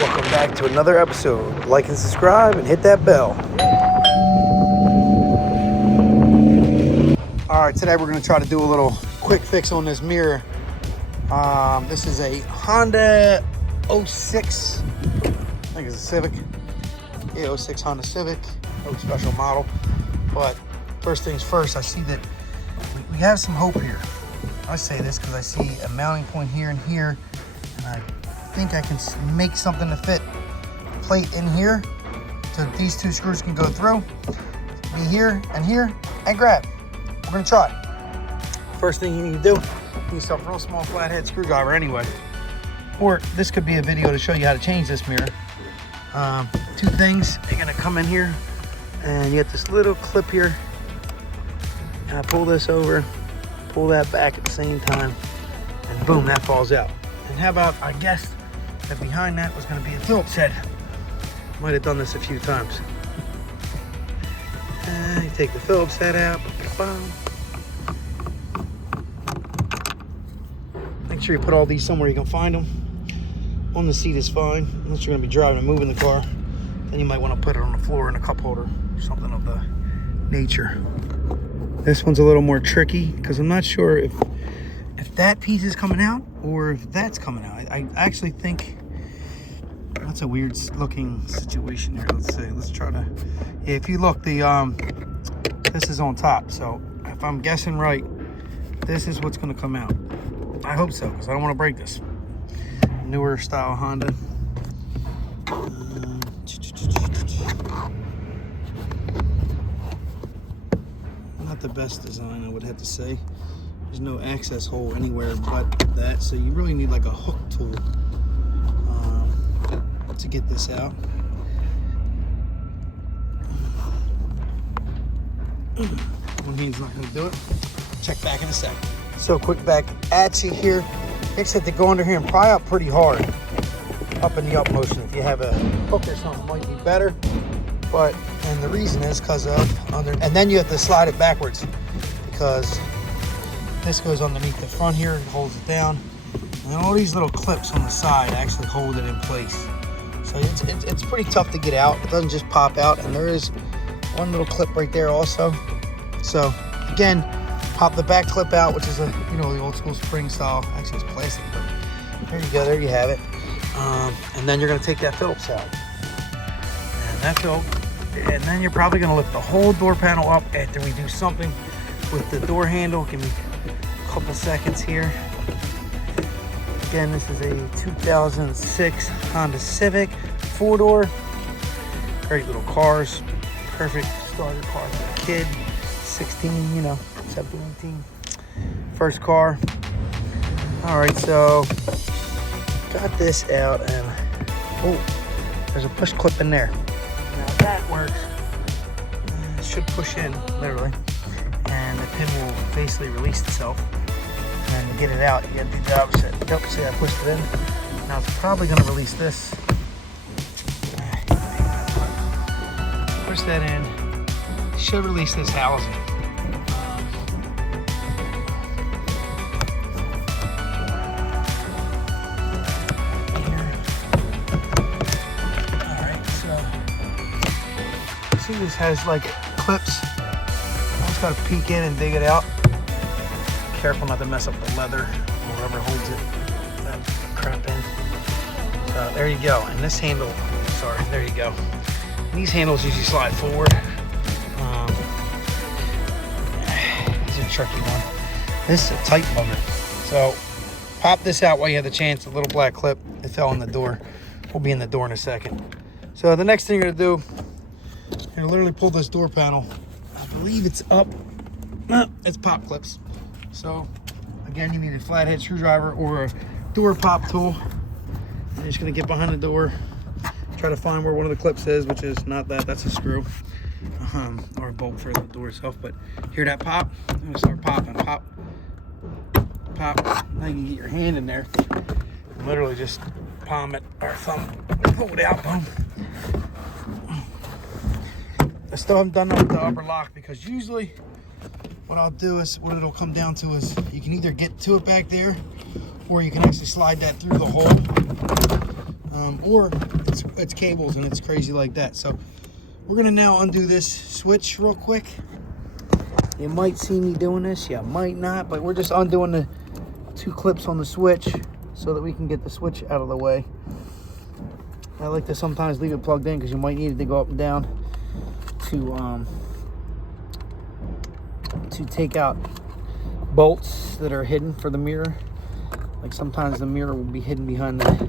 Welcome back to another episode. Like and subscribe and hit that bell. Alright, today we're going to try to do a little quick fix on this mirror. This is a Honda 06. I think it's a Civic. Yeah, 06 Honda Civic. No special model. But first things first, I see that we have some hope here. I say this because I see a mounting point here and here. And I think I can make something to fit a plate in here so these two screws can go through. Be here and grab. We're gonna try. First thing you need to do, you need yourself a real small flathead screwdriver anyway. Or this could be a video to show you how to change this mirror. Two things, you're gonna come in here and you get this little clip here. And I pull this over, pull that back at the same time, and boom, that falls out. And how about, I guessed that behind that was gonna be a Phillips head. Might have done this a few times. You take the Phillips head out. Make sure you put all these somewhere you can find them. On the seat is fine, unless you're gonna be driving and moving the car. Then you might wanna put it on the floor in a cup holder or something of the nature. This one's a little more tricky because I'm not sure if that piece is coming out or if that's coming out. I actually think that's a weird looking situation here. Let's see, let's try to, yeah, if you look, this is on top. So if I'm guessing right, this is what's gonna come out. I hope so, because I don't want to break this. Newer style Honda. Not the best design, I would have to say. There's no access hole anywhere but that, so you really need like a hook tool to get this out. One hand's not going to do it. Check back in a second. So quick back at you here. Except to go under here and pry out pretty hard. Up in the up motion. If you have a hook or something, might be better. But, and the reason is because of under, and then you have to slide it backwards because this goes underneath the front here and holds it down. And all these little clips on the side actually hold it in place. So it's pretty tough to get out. It doesn't just pop out. And there is one little clip right there also. So again, pop the back clip out, which is a, you know, the old school spring style. Actually, it's plastic, but there you go. There you have it. And then you're going to take that Phillips out. And that Phillips. And then you're probably going to lift the whole door panel up after we do something with the door handle. Give me a couple seconds here. Again, this is a 2006 Honda Civic 4-door. Great little cars. Perfect starter car for a kid. 16, you know, 17, 18. First car. All right, so got this out and, oh, there's a push clip in there. Now that works. It should push in, literally. And the pin will basically release itself. And to get it out, you gotta do the opposite. Nope, see, I pushed it in. Now it's probably gonna release this. Push that in. Should release this housing. Alright, so see, this has like clips. I just gotta peek in and dig it out. Careful not to mess up the leather or whatever holds it. That crap in. So there you go. And this handle, sorry, there you go. And these handles usually slide forward. It's a tricky one. This is a tight bugger. So pop this out while you have the chance. A little black clip. It fell in the door. We'll be in the door in a second. So the next thing you're gonna do, you're gonna literally pull this door panel. I believe it's up. No, it's pop clips. So again, you need a flathead screwdriver or a door pop tool. You're just gonna get behind the door, try to find where one of the clips is, which is not that, that's a screw. Or a bolt for the door itself. But hear that pop? I'm gonna start popping, pop, pop. Now you can get your hand in there and literally just palm it or thumb, pull it out, boom. I still haven't done that with the upper lock because usually what I'll do is, what it'll come down to is you can either get to it back there or you can actually slide that through the hole. or it's cables and it's crazy like that. So we're gonna now undo this switch real quick. You might see me doing this, you might not, but we're just undoing the 2 clips on the switch so that we can get the switch out of the way. I like to sometimes leave it plugged in because you might need it to go up and down to take out bolts that are hidden for the mirror. Like sometimes the mirror will be hidden behind the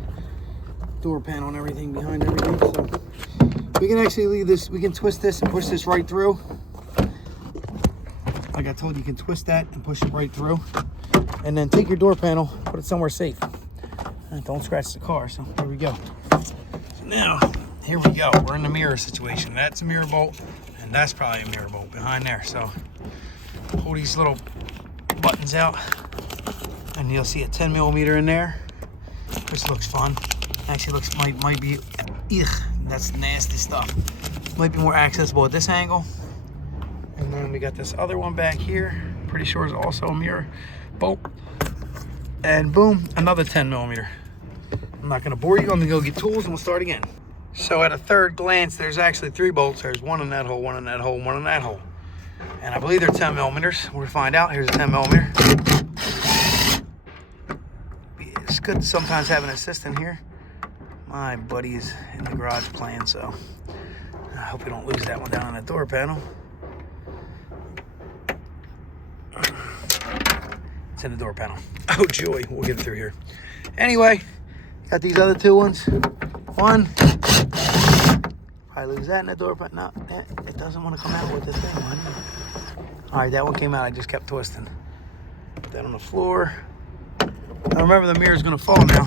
door panel and everything, behind everything. So we can actually leave this, we can twist this and push this right through. Like I told you, you can twist that and push it right through. And then take your door panel, put it somewhere safe. And don't scratch the car, so here we go. So now, here we go. We're in the mirror situation. That's a mirror bolt, and that's probably a mirror bolt behind there. So pull these little buttons out, and you'll see a 10mm in there. This looks fun. Actually looks, might be, ugh, that's nasty stuff. Might be more accessible at this angle. And then we got this other one back here. Pretty sure is also a mirror bolt. And boom, another 10mm. I'm not gonna bore you, I'm gonna go get tools and we'll start again. So at a third glance, there's actually 3 bolts. There's one in that hole, one in that hole, one in that hole. And I believe they're 10mm. We'll find out. Here's a 10mm. It's good to sometimes have an assistant here. My buddy's in the garage playing, so I hope we don't lose that one down on the door panel. It's in the door panel. Oh joy, we'll get it through here. Anyway, got these other 2 ones. One, probably lose that in the door panel. No, it doesn't want to come out with the thing. All right, that one came out. I just kept twisting. Put that on the floor. Now remember, the mirror's gonna fall now.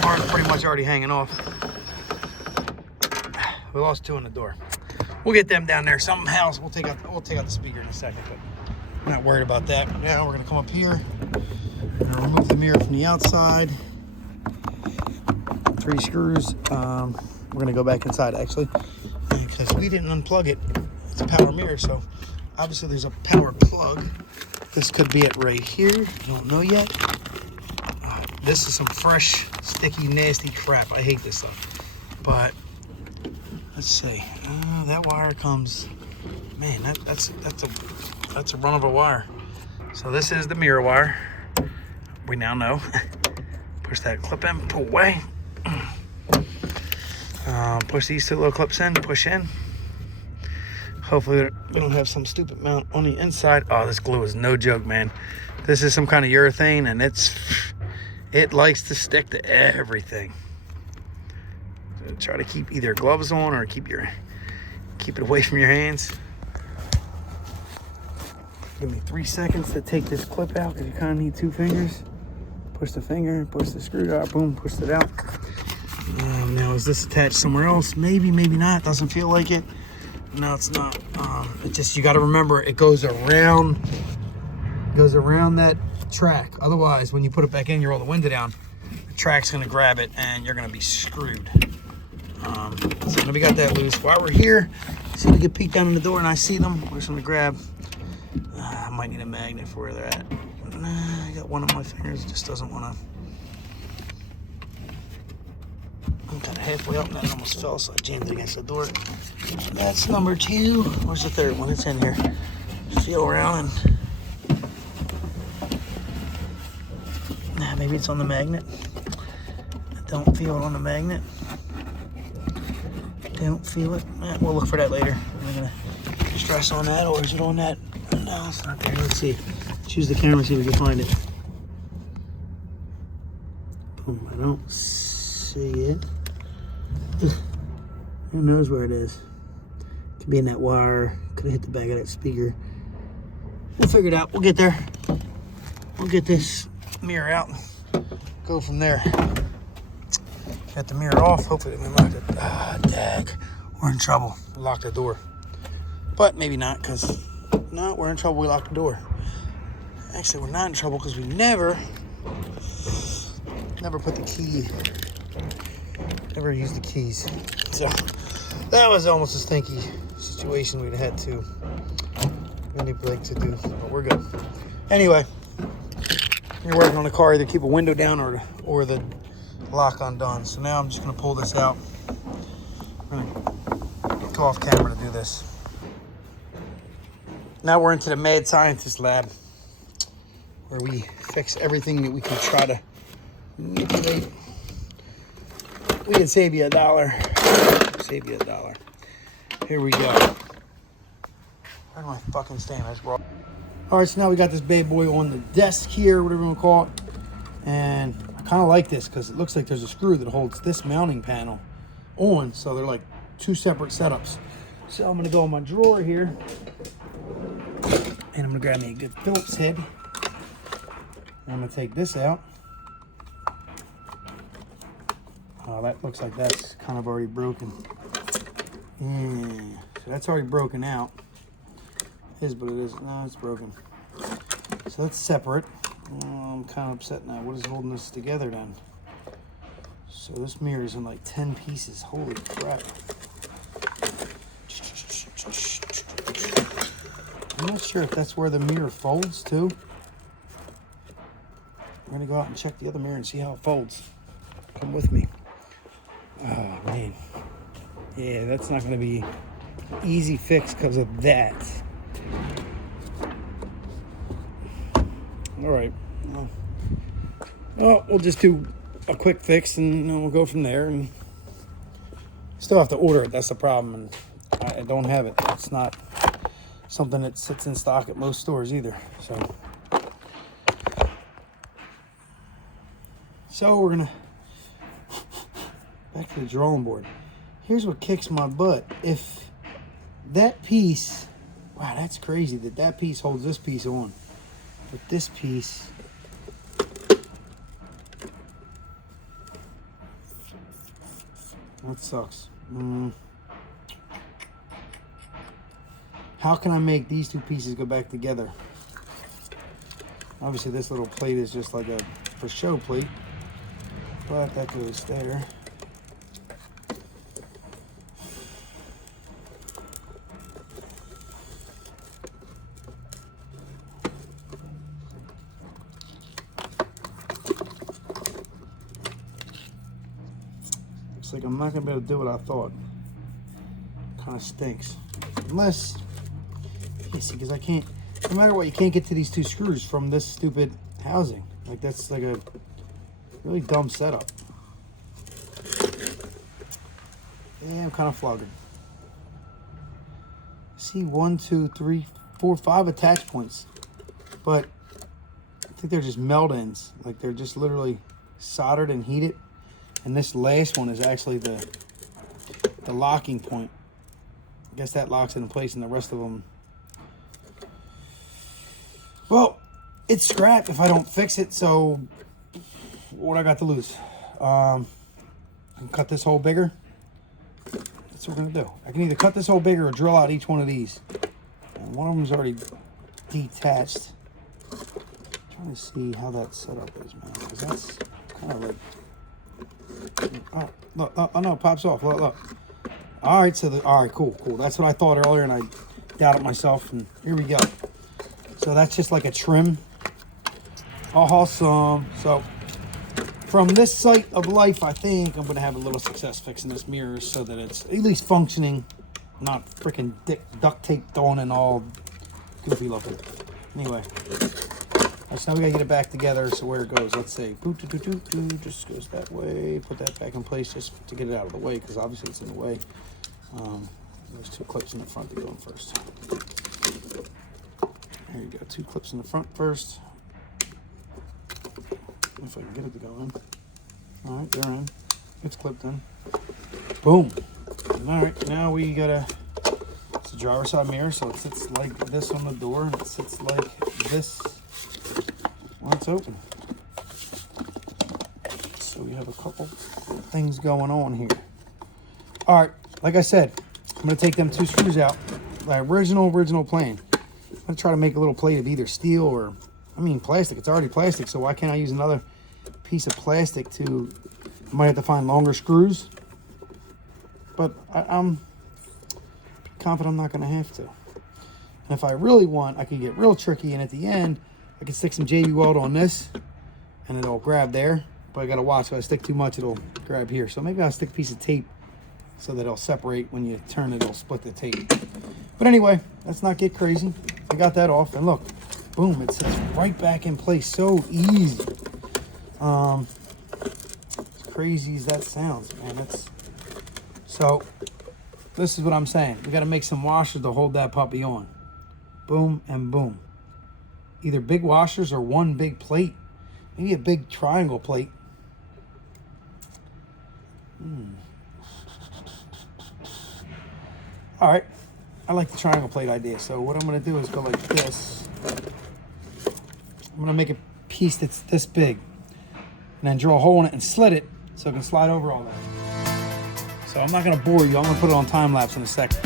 Car's pretty much already hanging off. We lost 2 in the door. We'll get them down there somehow. We'll take out the speaker in a second, but I'm not worried about that. Now we're gonna come up here. We're gonna remove the mirror from the outside. 3 screws. We're gonna go back inside actually, because we didn't unplug it. It's a power mirror, so obviously there's a power plug. This could be it right here. Don't know yet. This is some fresh, sticky, nasty crap. I hate this stuff. But let's see. That wire comes. Man, that's a run of a wire. So this is the mirror wire. We now know. Push that clip in, pull away. Push these 2 little clips in, push in. Hopefully we don't have some stupid mount on the inside. Oh, this glue is no joke, man. This is some kind of urethane, and it likes to stick to everything. So try to keep either gloves on or keep it away from your hands. Give me 3 seconds to take this clip out, because you kind of need 2 fingers. Push the finger, push the screwdriver, boom, push it out. Now is this attached somewhere else? Maybe, maybe not. Doesn't feel like it. No, it's not. It just, you got to remember, it goes around that track. Otherwise, when you put it back in, you roll the window down, the track's going to grab it and you're going to be screwed. So now we got that loose. While we're here, see, we can peek down in the door and I see them. We're just going to grab. I might need a magnet for where they're at. I got one of my fingers. It just doesn't want to. I'm kind of halfway up and that almost fell, so I jammed it against the door. That's number 2. Where's the 3rd one? It's in here. Feel around and maybe it's on the magnet. I don't feel it on the magnet. Don't feel it. We'll look for that later. I'm gonna stress on that, or is it on that? No, it's not there. Let's see. Choose the camera, see if we can find it. Boom, I don't see it. Ugh. Who knows where it is? Could be in that wire. Could have hit the back of that speaker. We'll figure it out. We'll get there. We'll get this mirror out. Go from there. Got the mirror off. Hopefully we locked it. Dag. We're in trouble. We locked the door. But maybe not, because no, we're in trouble. We locked the door. Actually, we're not in trouble because we never put the key. Never used the keys. So that was almost a stinky situation we'd had to manipulate to do, but we're good. Anyway, you're working on a car, either keep a window down or the lock undone. So now I'm just gonna pull this out. I'm gonna go off camera to do this. Now we're into the mad scientist lab, where we fix everything that we can try to manipulate. We can save you $1. Save you $1. Here we go. Where do I fucking stand? That's raw. All right, so now we got this bad boy on the desk here, whatever you want to call it. And I kind of like this because it looks like there's a screw that holds this mounting panel on. So they're like two separate setups. So I'm gonna go in my drawer here and I'm gonna grab me a good Phillips head. And I'm gonna take this out. Oh, that looks like that's kind of already broken. So that's already broken out. It is, but it is. No, it's broken. So that's separate. I'm kind of upset now. What is holding this together then? So this mirror is in like 10 pieces. Holy crap. I'm not sure if that's where the mirror folds too. We're gonna go out and check the other mirror and see how it folds. Come with me. Oh man. Yeah, that's not gonna be easy fix because of that. All right. Well, we'll just do a quick fix and then we'll go from there. And still have to order it. That's the problem. And I don't have it. It's not something that sits in stock at most stores either. So we're gonna back to the drawing board. Here's what kicks my butt. If that piece, wow, that's crazy that that piece holds this piece on. But this piece, that sucks. How can I make these two pieces go back together? Obviously this little plate is just like a for show plate, but that goes there. Looks like I'm not gonna be able to do what I thought. Kind of stinks. Unless, you see, because I can't, no matter what, you can't get to these two screws from this stupid housing. Like, that's like a really dumb setup. Yeah, I'm kind of flogging. See, 1, 2, 3, 4, 5 attach points. But I think they're just melt ends. Like, they're just literally soldered and heated. And this last one is actually the locking point. I guess that locks it in place, and the rest of them, well, it's scrap if I don't fix it. So what I got to lose? I can cut this hole bigger. That's what we're gonna do. I can either cut this hole bigger or drill out each one of these. And one of them's already detached. I'm trying to see how that setup is, man, because that's kind of like, oh, look, oh no, it pops off. Look. All right, so all right, cool. That's what I thought earlier, and I doubted myself. And here we go. So that's just like a trim. Awesome. So from this site of life, I think I'm gonna have a little success fixing this mirror so that it's at least functioning, not freaking duct taped on and all goofy looking. Anyway. So now we gotta get it back together. So where it goes, let's say, just goes that way. Put that back in place just to get it out of the way, because obviously it's in the way. There's 2 clips in the front to go in first. There you go, 2 clips in the front first. If I can get it to go in. All right, they're in. It's clipped in. Boom. All right, now we gotta. It's a driver's side mirror, so it sits like this on the door, and it sits like this when it's open. So we have a couple things going on here. All right, like I said, I'm gonna take them 2 screws out. My original plan. I'm gonna try to make a little plate of either steel or, I mean, plastic. It's already plastic, so why can't I use another piece of plastic to? I might have to find longer screws, but I'm confident I'm not gonna have to. And if I really want, I could get real tricky, and at the end, I can stick some JB Weld on this, and it'll grab there. But I gotta watch. If I stick too much, it'll grab here. So maybe I'll stick a piece of tape so that it'll separate. When you turn it, it'll split the tape. But anyway, let's not get crazy. I got that off, and look, boom, it sits right back in place. So easy. As crazy as that sounds, man. So this is what I'm saying. We got to make some washers to hold that puppy on. Boom and boom. Either big washers or one big plate. Maybe a big triangle plate. All right. I like the triangle plate idea. So what I'm going to do is go like this. I'm going to make a piece that's this big. And then drill a hole in it and slit it so it can slide over all that. So I'm not going to bore you. I'm going to put it on time lapse in a second.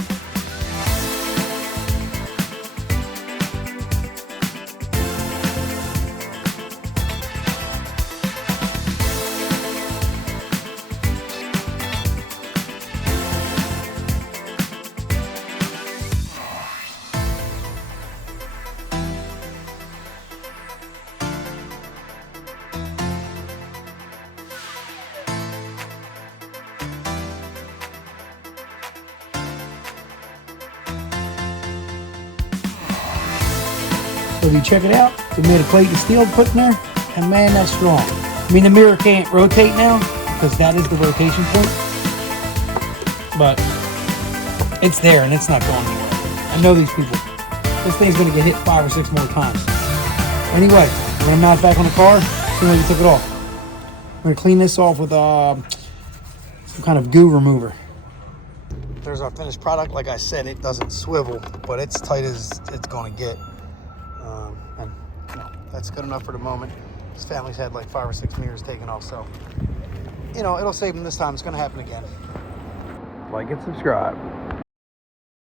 So if you check it out, we made a plate of steel put in there, and man, that's strong. I mean, the mirror can't rotate now because that is the rotation point, but it's there and it's not going anywhere. I know these people. This thing's gonna get hit 5 or 6 more times. Anyway, I'm gonna mount it back on the car. See how you took it off. I'm gonna clean this off with some kind of goo remover. There's our finished product. Like I said, it doesn't swivel, but it's tight as it's gonna get. And you know, that's good enough for the moment. This family's had like 5 or 6 mirrors taken off, so you know, it'll save them this time. It's gonna happen again. Like and subscribe.